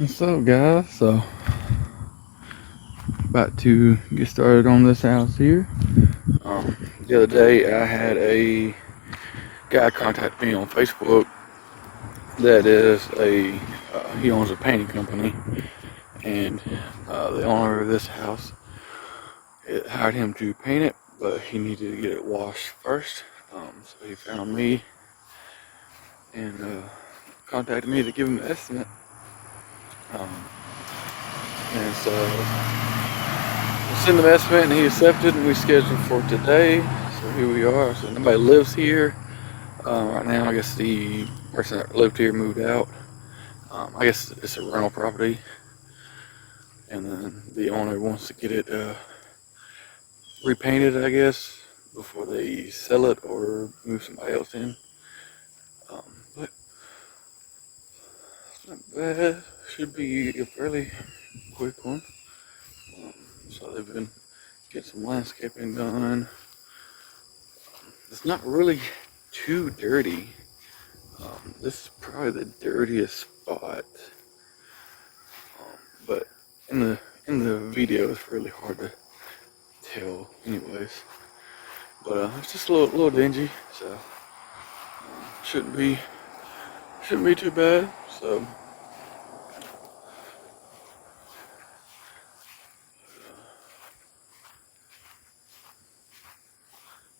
What's up, guys? So, about to get started on this house here. The other day, I had a guy contact me on Facebook that is he owns a painting company, and the owner of this house hired him to paint it, but he needed to get it washed first. So he found me and contacted me to give him an estimate. And so sent him an estimate, and he accepted, and we scheduled for today. So here we are. So nobody lives here right now. I guess the person that lived here moved out. I guess it's a rental property, and then the owner wants to get it repainted, I guess, before they sell it or move somebody else in. But it's not bad. Should be a fairly quick one. So they've been getting some landscaping done. It's not really too dirty. This is probably the dirtiest spot, but in the video it's really hard to tell, anyways. But it's just a little dingy, so shouldn't be too bad. So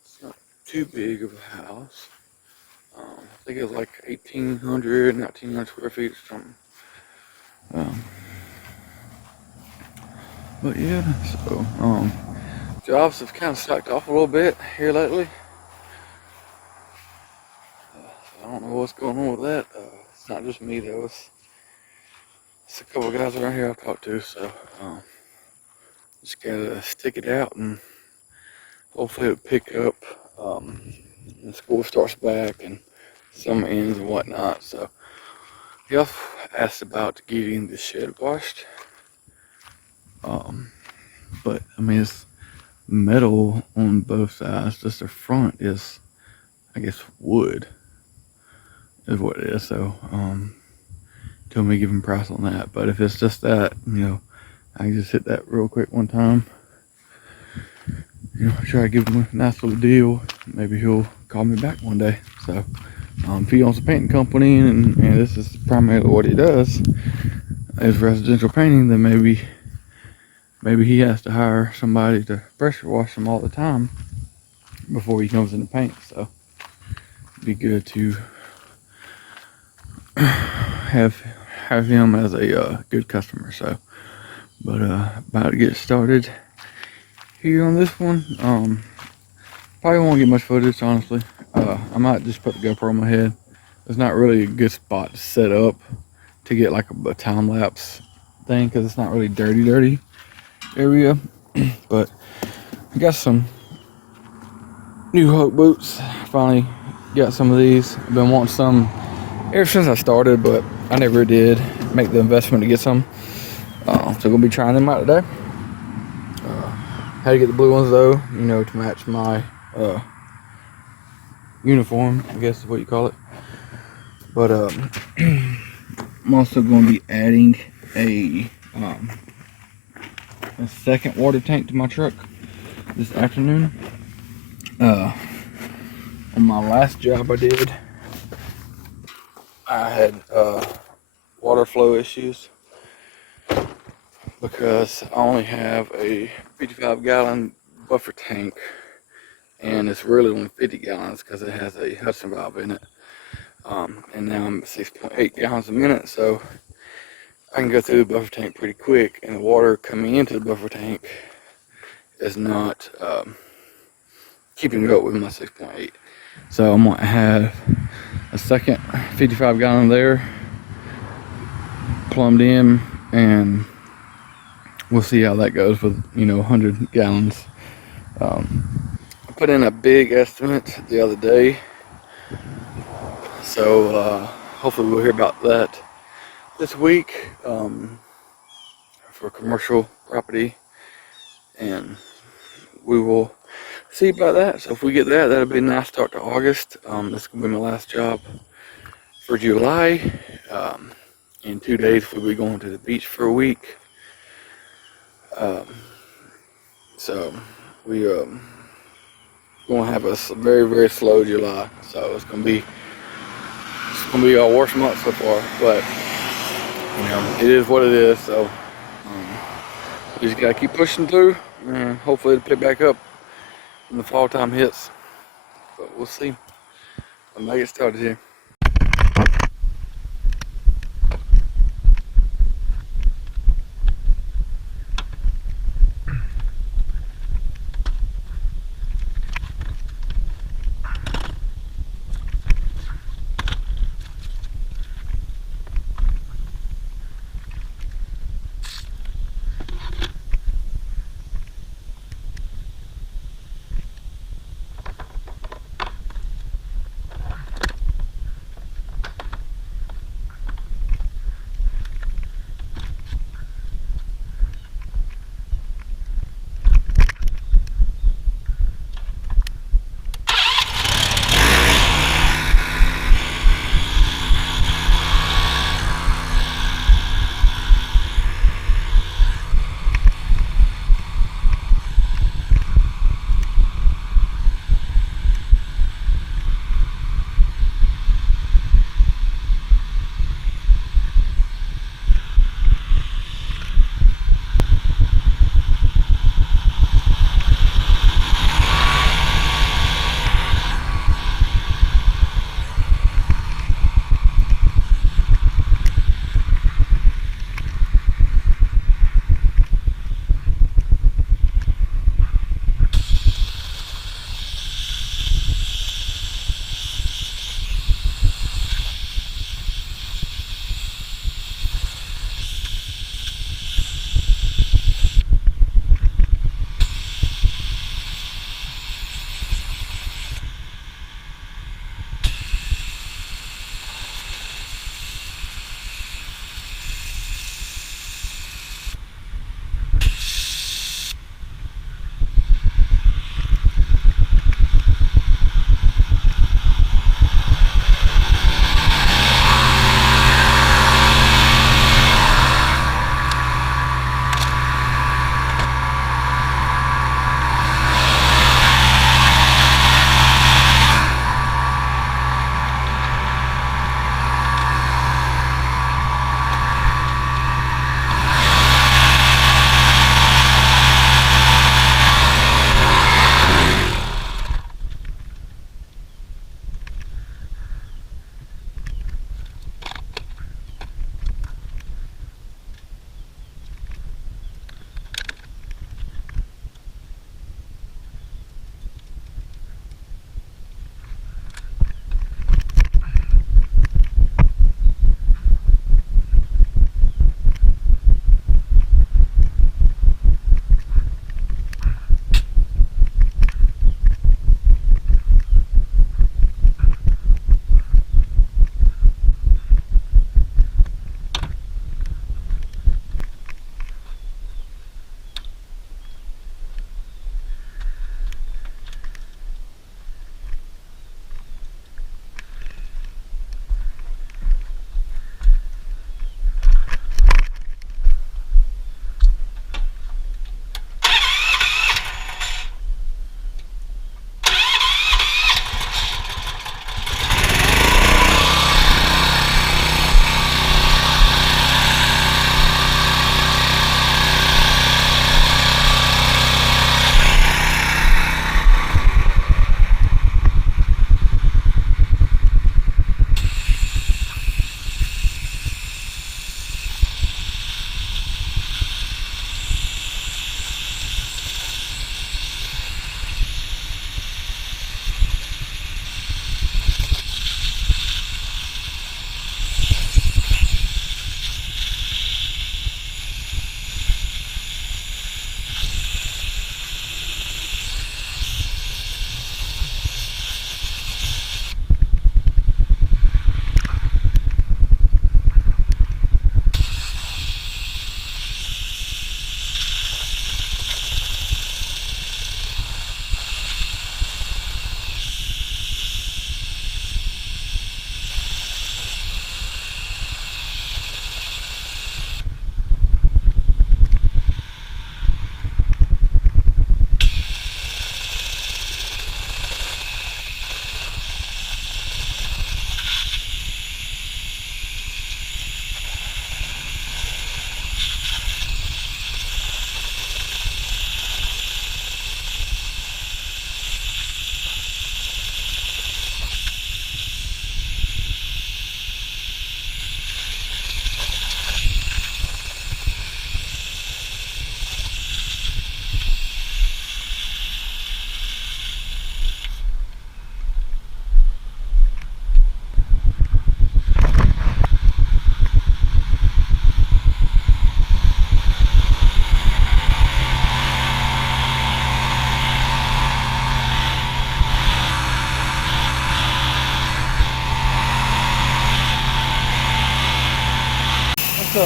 it's not too big of a house. I think it's like 1900 square feet or something. But yeah, so jobs have kind of slacked off a little bit here lately. I don't know what's going on with that. It's not just me though. It's a couple of guys around here I've talked to. So just gotta stick it out, and hopefully it'll pick up. And school starts back, and summer ends and whatnot. So he also asked about getting the shed washed. But I mean, it's metal on both sides. Just the front is, I guess, wood is what it is. So told me to give him a price on that. But if it's just that, I can just hit that real quick one time. Try to give him a nice little deal. Maybe he'll call me back one day. So if he owns a painting company and this is primarily what he does is residential painting, then maybe he has to hire somebody to pressure wash them all the time before he comes in to paint. So it'd be good to have him as a good customer. So, but about to get started here on this one. Probably won't get much footage, honestly. I might just put the GoPro on my head. It's not really a good spot to set up to get like a time lapse thing, because it's not really dirty area. But I got some new Hope boots. Finally got some of these. I've been wanting some ever since I started, but I never did make the investment to get some. So gonna be trying them out today. Had to get the blue ones though, to match my uniform, I guess is what you call it. But I'm also going to be adding a second water tank to my truck this afternoon. On my last job I did, I had water flow issues because I only have a 55-gallon buffer tank, and it's really only 50 gallons because it has a Hudson valve in it. And now I'm at 6.8 gallons a minute, so I can go through the buffer tank pretty quick, and the water coming into the buffer tank is not keeping up with my 6.8. So I'm gonna have a second 55-gallon there plumbed in, and we'll see how that goes with 100 gallons. I put in a big estimate the other day, so hopefully we'll hear about that this week for commercial property, and we will see about that. So if we get that, that'll be a nice start to August. This is gonna be my last job for July. In 2 days, we'll be going to the beach for a week. So we gonna have a very, very slow July. So it's gonna be our worst month so far. But you know, it is what it is. So we just gotta keep pushing through, and hopefully it'll pick back up when the fall time hits. But we'll see. I'll make it started here.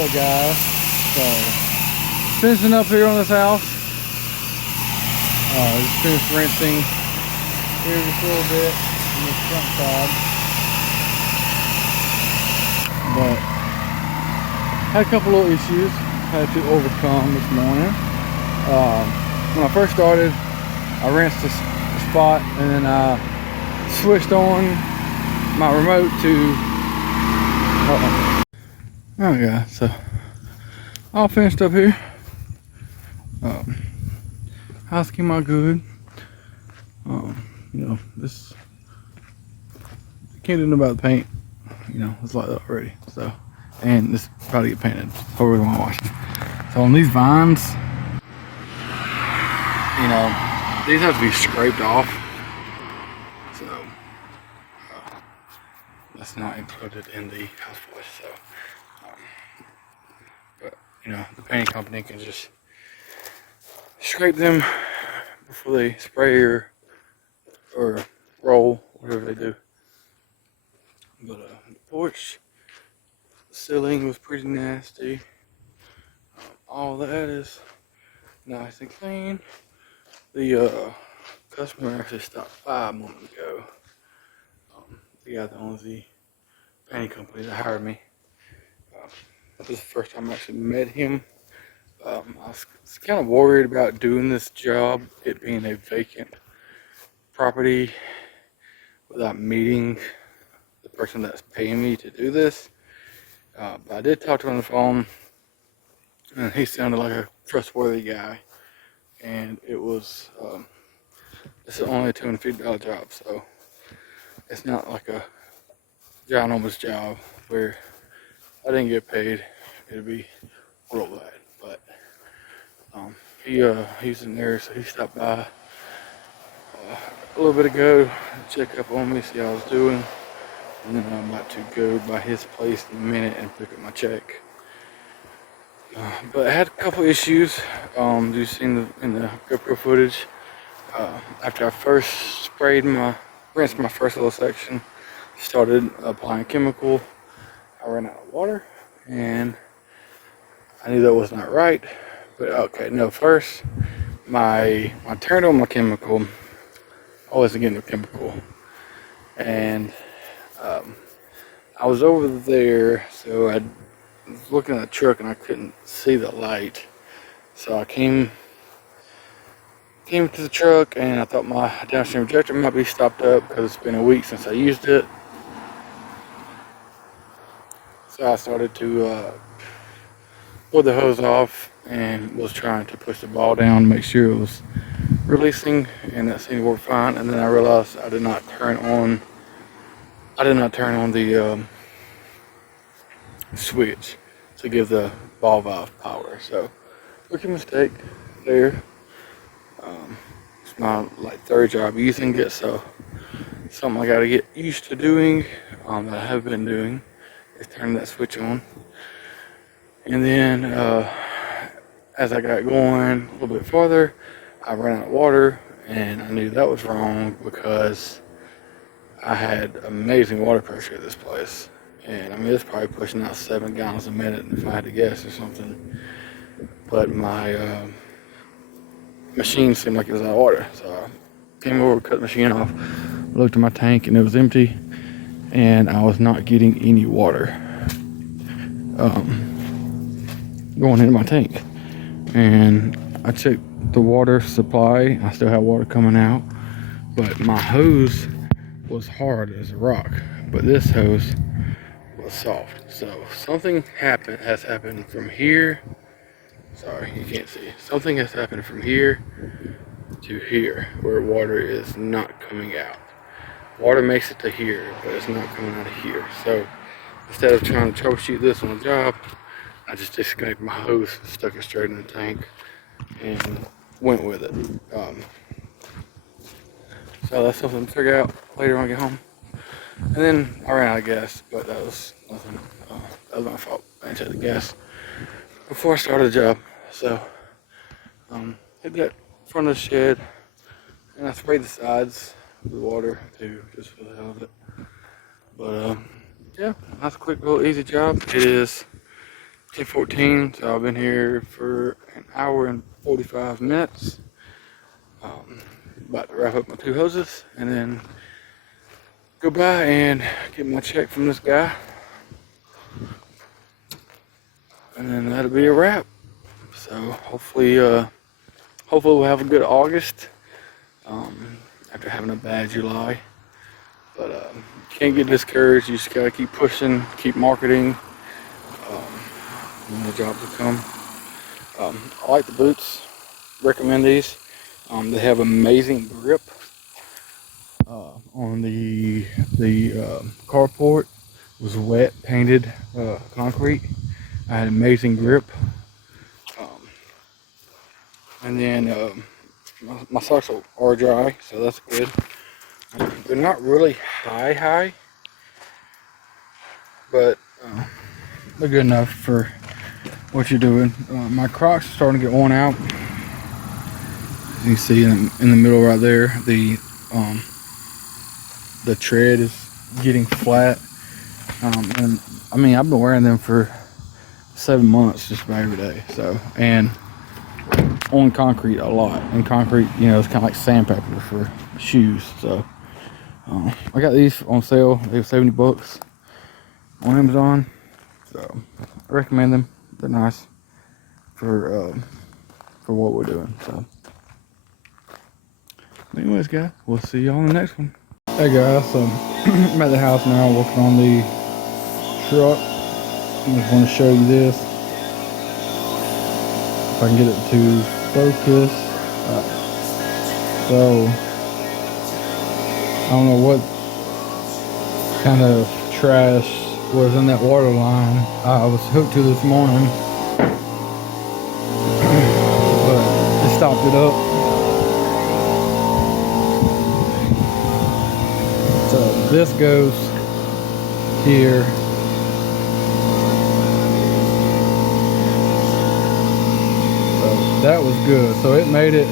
up, guys? So, finishing up here on this house. Just finished rinsing here just a little bit on this front side. But had a couple little issues I had to overcome this morning. When I first started, I rinsed the spot and then I switched on my remote to oh yeah, so all finished up here. House came out good. You know, this can't do nothing about the paint. You know, it's like that already. So, and this probably get painted. Hopefully, we won't wash it. So on these vines, you know, these have to be scraped off. So that's not included in the house polish. So, but you know, the painting company can just scrape them before they spray or roll, whatever they do. But the porch ceiling was pretty nasty. All that is nice and clean. The customer actually stopped by a moment ago. The guy that owns the painting company that hired me. This is the first time I actually met him. I was kind of worried about doing this job, it being a vacant property, without meeting the person that's paying me to do this. But I did talk to him on the phone, and he sounded like a trustworthy guy. And it was, this is only a $250 job, so it's not like a ginormous job where I didn't get paid. It'd be real bad. But he's in there, so he stopped by a little bit ago to check up on me, see how I was doing. And then I'm about to go by his place in a minute and pick up my check. But I had a couple issues. You've seen in the GoPro footage. After I first rinsed my first little section, started applying chemical, I ran out of water, and I knew that was not right. But okay, no, first, I turned on my chemical. I wasn't getting the chemical, and I was over there, so I was looking at the truck and I couldn't see the light. So I came to the truck and I thought my downstream injector might be stopped up because it's been a week since I used it. So I started to pull the hose off and was trying to push the ball down to make sure it was releasing, and that seemed to work fine. And then I realized I did not turn on the switch to give the ball valve power. So rookie mistake there. It's my third job using it, so something I got to get used to doing. That I have been doing is turning that switch on. And then as I got going a little bit farther, I ran out of water, and I knew that was wrong because I had amazing water pressure at this place. And I mean, it's probably pushing out 7 gallons a minute if I had to guess or something. But my machine seemed like it was out of water. So I came over, cut the machine off, looked at my tank, and it was empty. And I was not getting any water going into my tank. And I checked the water supply. I still had water coming out, but my hose was hard as a rock. But this hose was soft. So something has happened from here. Sorry, you can't see. Something has happened from here to here where water is not coming out. Water makes it to here, but it's not coming out of here. So instead of trying to troubleshoot this on the job, I just disconnected my hose, stuck it straight in the tank, and went with it. So that's something to figure out later when I get home. And then I ran out of gas, but that was nothing. That was my fault. I didn't check the gas before I started the job. So hit that front of the shed, and I sprayed the sides with water too, just for the hell of it. But yeah, that's a quick little easy job. It is 10:14, so I've been here for an hour and 45 minutes. About to wrap up my 2 hoses and then go by and get my check from this guy. And then that'll be a wrap. So hopefully we'll have a good August after having a bad July. But you can't get discouraged. You just gotta keep pushing, keep marketing. And the jobs will come. I like the boots. Recommend these. They have amazing grip. On the carport was wet painted concrete. I had amazing grip. And then my socks are dry, so that's good. They're not really high, but they're good enough for what you're doing. My Crocs are starting to get worn out. As you can see in the middle right there, the tread is getting flat. And I mean, I've been wearing them for 7 months just about every day. So, and on concrete a lot. And concrete, you know, it's kind of like sandpaper for shoes. So I got these on sale. They were $70 on Amazon. So I recommend them. They're nice for what we're doing. So anyways, guys, we'll see y'all on the next one. Hey guys, so I'm at the house now working on the truck. I just want to show you this. If I can get it to focus. So I don't know what kind of trash was in that water line I was hooked to this morning, but it stopped it up. So this goes here. So that was good. So it made it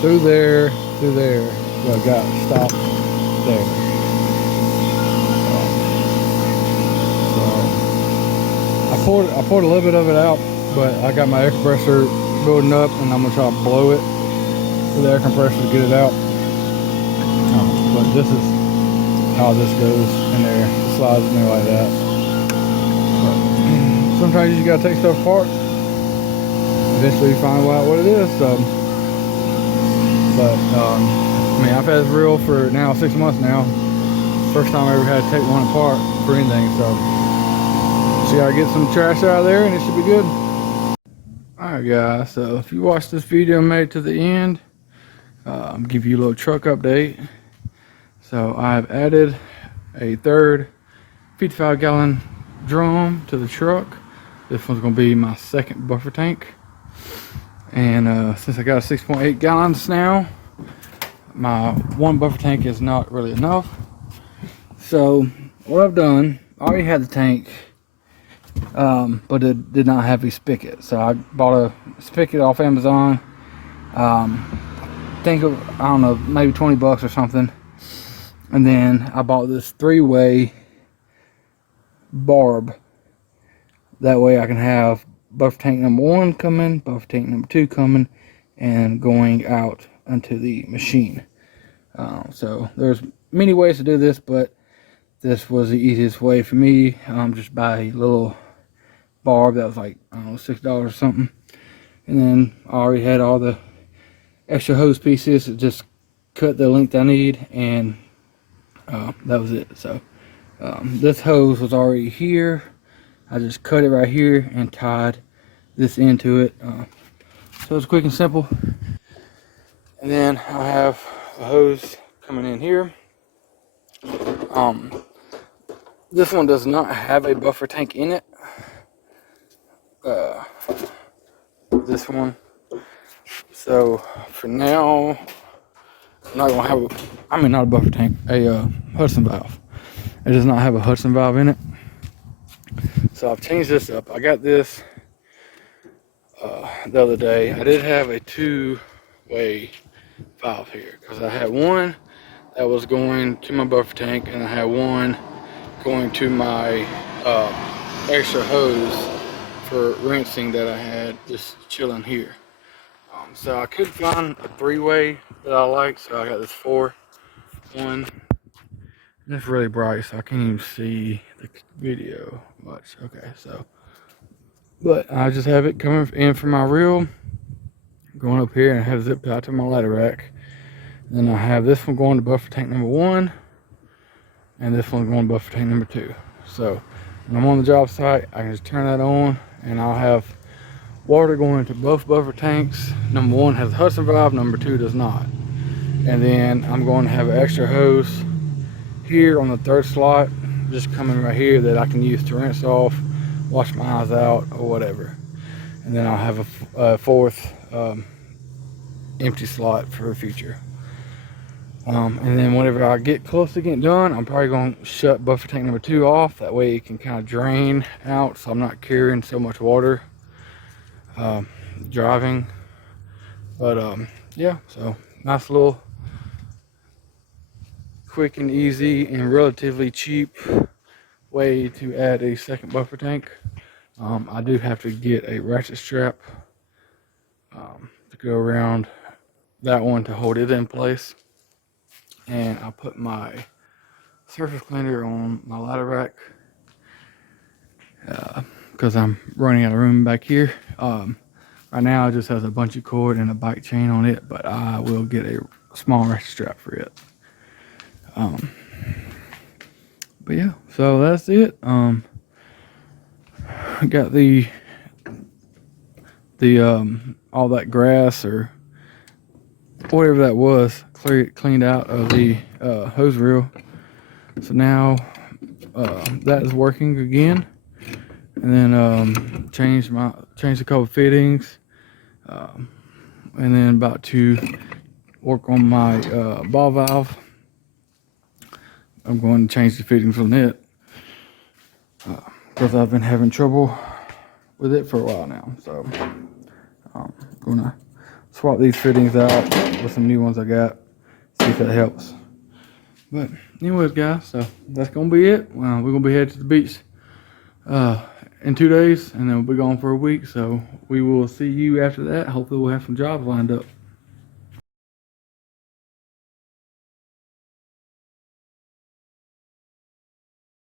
through there, but it got stopped there. So I poured a little bit of it out, but I got my air compressor building up, and I'm gonna try to blow it with the air compressor to get it out. But this is how this goes in there. It slides in there like that. But sometimes you just gotta take stuff apart. Eventually you find out what it is. I mean, I've had this reel for now 6 months now. First time I ever had to take one apart for anything. So you gotta get some trash out of there and it should be good. Alright guys, so if you watched this video and made it to the end, I'll give you a little truck update. So I've added a third 55-gallon drum to the truck. This one's going to be my second buffer tank. And since I got 6.8 gallons now, my one buffer tank is not really enough. So what I've done, I already had the tank, but it did not have a spigot. So I bought a spigot off Amazon. I don't know, maybe 20 bucks or something. And then I bought this 3-way barb. That way I can have buffer tank number 1 coming, buffer tank number 2 coming, and going out onto the machine. So there's many ways to do this, but this was the easiest way for me. Just buy a little barb that was like, I don't know, $6 or something. And then I already had all the extra hose pieces. Just cut the length I need, and that was it. So this hose was already here. I just cut it right here and tied this into it. So it's quick and simple. And then I have a hose coming in here. This one does not have a buffer tank in it. This one. So for now, I'm not gonna have not a buffer tank, a Hudson valve. It does not have a Hudson valve in it. So I've changed this up. I got this the other day. I did have a 2-way valve here because I had one that was going to my buffer tank, and I had one going to my extra hose for rinsing that I had just chilling here. So I couldn't find a 3-way that I like, so I got this 4 one. And it's really bright, so I can't even see the video much. Okay, so, but I just have it coming in from my reel, going up here, and I have it zipped out to my ladder rack. Then I have this one going to buffer tank number 1, and this one going to buffer tank number 2. So when I'm on the job site, I can just turn that on, and I'll have water going into both buffer tanks. Number 1 has a Hudson valve, number 2 does not. And then I'm going to have an extra hose here on the 3rd slot, just coming right here, that I can use to rinse off, wash my eyes out, or whatever. And then I'll have a 4th empty slot for the future. And then whenever I get close to getting done, I'm probably going to shut buffer tank number 2 off. That way it can kind of drain out, so I'm not carrying so much water driving. But yeah, so nice little quick and easy and relatively cheap way to add a second buffer tank. I do have to get a ratchet strap to go around that one to hold it in place. And I put my surface cleaner on my ladder rack because I'm running out of room back here. Right now it just has a bunch of cord and a bike chain on it, but I will get a small ratchet strap for it. But yeah, so that's it. I got the all that grass or whatever that was cleaned out of the hose reel. So now that is working again. And then changed a couple fittings, and then about to work on my ball valve. I'm going to change the fittings on it because I've been having trouble with it for a while now. So I'm gonna swap these fittings out with some new ones I got, see if that helps. But anyways, guys, so that's gonna be it. We're gonna be headed to the beach in 2 days, and then we'll be gone for a week. So we will see you after that. Hopefully we'll have some jobs lined up.